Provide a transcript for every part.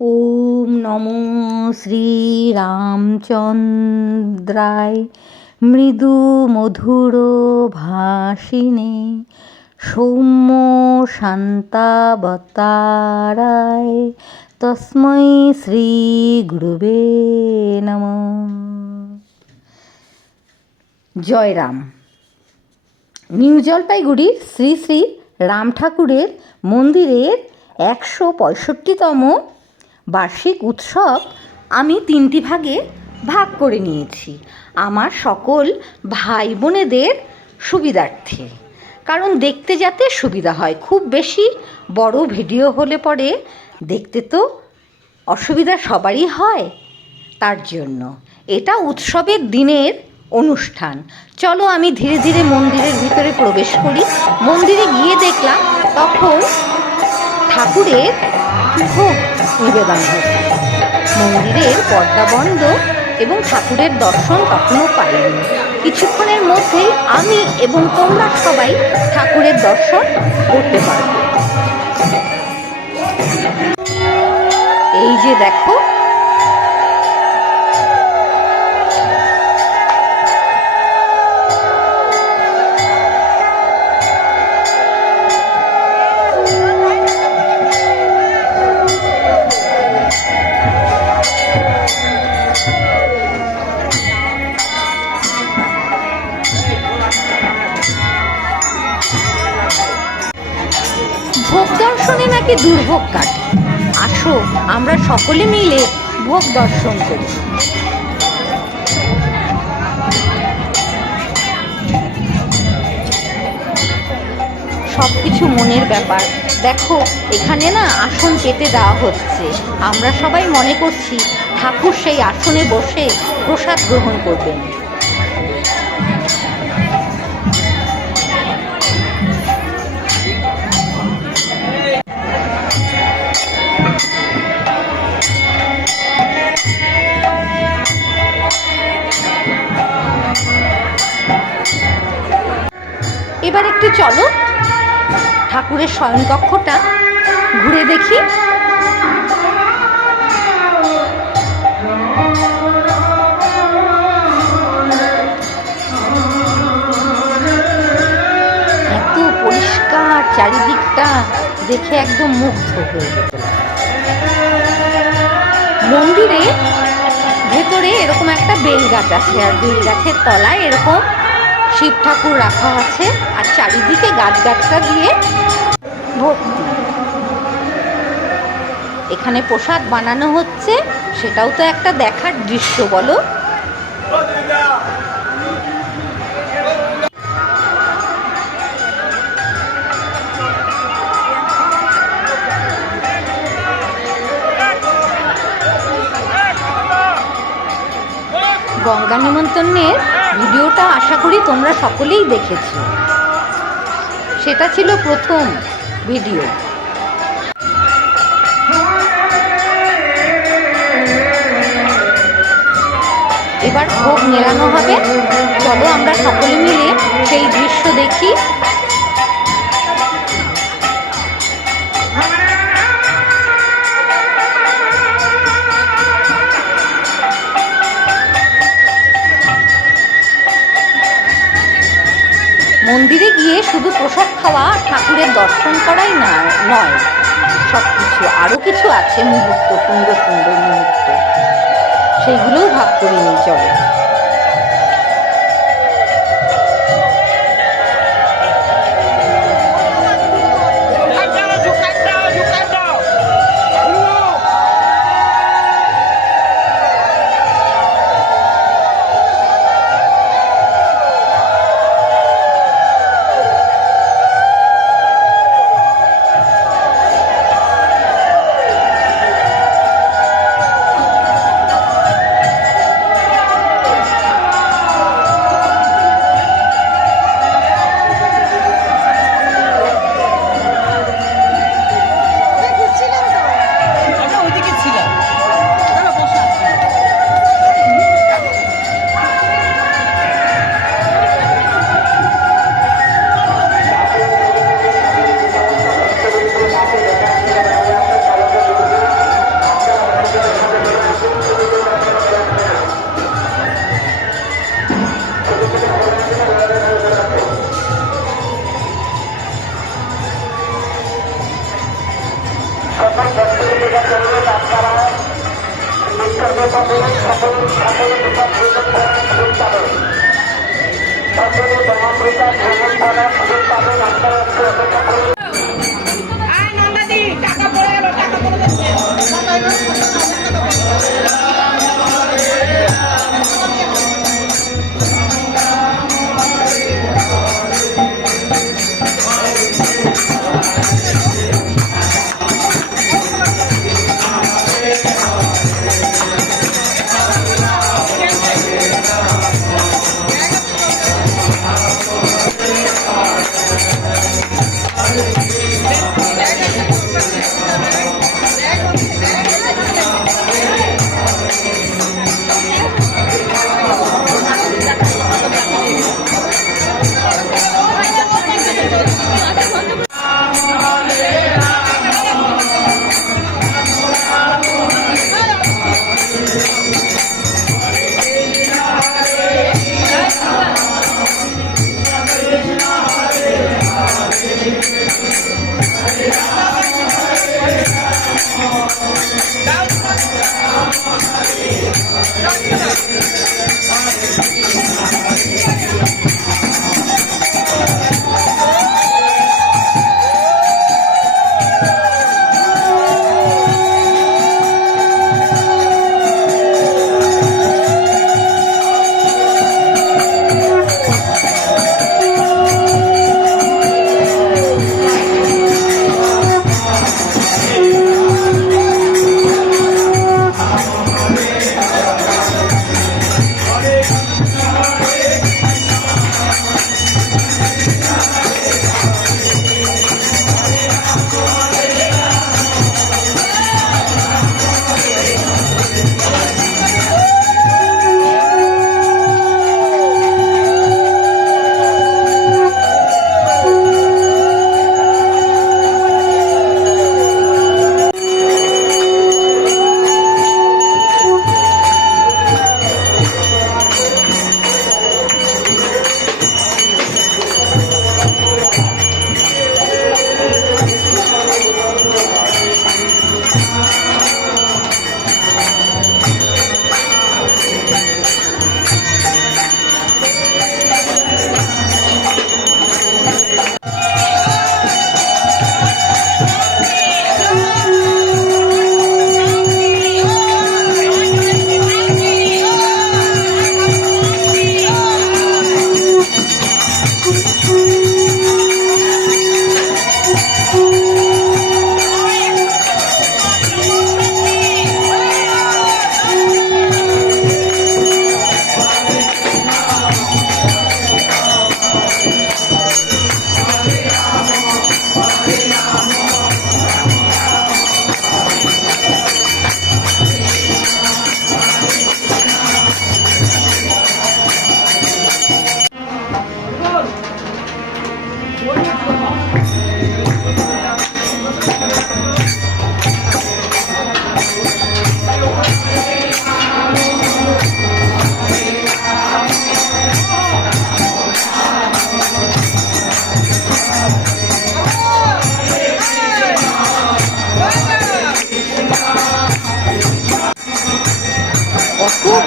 ওম নমো শ্রীরামচন্দ্রায় মৃদু মধুর ভাষিণে সৌম্য শান্তাবতারায় তস্मै শ্রী গুরুবে নমঃ। জয় রাম। নিউ জলপাইগুড়ির শ্রী শ্রী রাম ঠাকুরের মন্দিরের 165তম বার্ষিক উৎসব আমি 3টি ভাগে ভাগ করে নিয়েছি আমার সকল ভাই বোনেদের সুবিধার্থে, কারণ দেখতে যাতে সুবিধা হয়। খুব বেশি বড় ভিডিও হলে পরে দেখতে তো অসুবিধা সবারই হয়, তার জন্য এটা উৎসবের দিনের অনুষ্ঠান। চলো আমি ধীরে ধীরে মন্দিরের ভিতরে প্রবেশ করি। মন্দিরে গিয়ে দেখলাম তখন ঠাকুরের ভোগ নিবেদন হচ্ছে। মন্দিরের পর্দা বন্ধ এবং ঠাকুরের দর্শন তখনও পাইনি। কিছুক্ষণের মধ্যেই আমি এবং তোমরা সবাই ঠাকুরের দর্শন করতে পারব। এই যে দেখো, ভোগ দর্শনে নাকি দুর্ভোগ কাটে। আসো আমরা সকলে মিলে ভোগ দর্শন করি। সবকিছু মনের ব্যাপার। দেখো এখানে না আসন পেতে দেওয়া হচ্ছে। আমরা সবাই মনে করছি ঠাকুর সেই আসনে বসে প্রসাদ গ্রহণ করবেন। এবার একটু চলো ঠাকুরের শয়নকক্ষটা ঘুরে দেখি। এত পরিষ্কার চারিদিকটা, দেখে একদম মুগ্ধ হয়ে যেত। মন্দিরে ভেতরে এরকম একটা বেল গাছ আছে, আর বেল গাছের তলায় এরকম শিব ঠাকুর রাখা আছে, আর চারিদিকে গাছগাছটা দিয়ে ভর্তি। এখানে প্রসাদ বানানো হচ্ছে, সেটাও তো একটা দেখার দৃশ্য, বলো। গঙ্গা নিমন্ত্রণের ভিডিওটা আশা করি তোমরা সকলেই দেখেছো। সেটা ছিল প্রথম ভিডিও। এবার ভোগ মেলানো হবে। চলো আমরা সকলে মিলে সেই দৃশ্য দেখি। মন্দিরে গিয়ে শুধু প্রসাদ খাওয়া আর ঠাকুরের দর্শন করাই নয়, সব কিছু আরও কিছু আছে মুহূর্ত, সুন্দর সুন্দর মুহূর্ত, সেইগুলোও ভাগ করে নিই। চলো।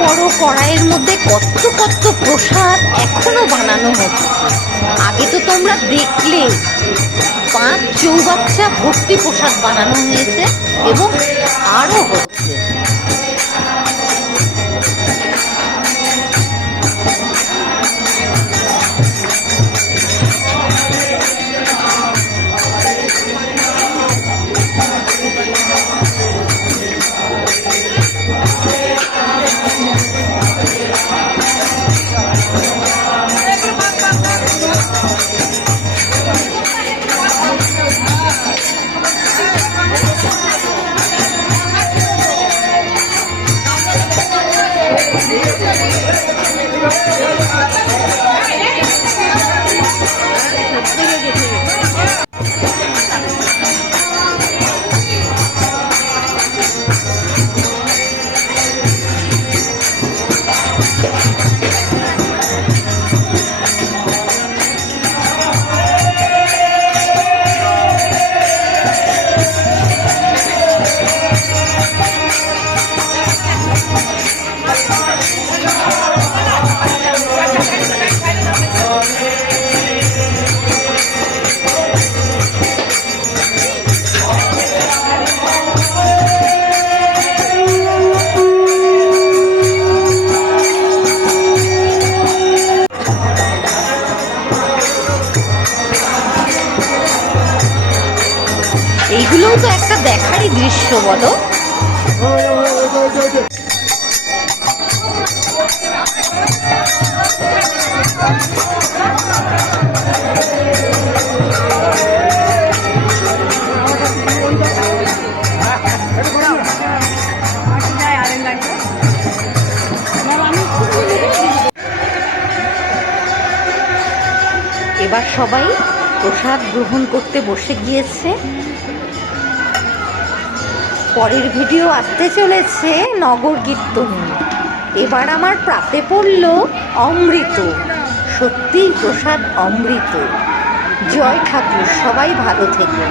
বড় কড়াইয়ের মধ্যে কত কত প্রসাদ এখনো বানানো হচ্ছে। আগে তো তোমরা দেখলে 5 চৌবাচ্চা ভর্তি প্রসাদ বানানো হয়েছে এবং আরো হচ্ছে। বলছো বলো? এবার সবাই প্রসাদ গ্রহণ করতে বসে গিয়েছে। পরের ভিডিও আসতে চলেছে নগর কীর্তনী। এবার আমার প্রাতে পড়ল অমৃত। সত্যিই প্রসাদ অমৃত। জয় ঠাকুর, সবাই ভালো থেকো।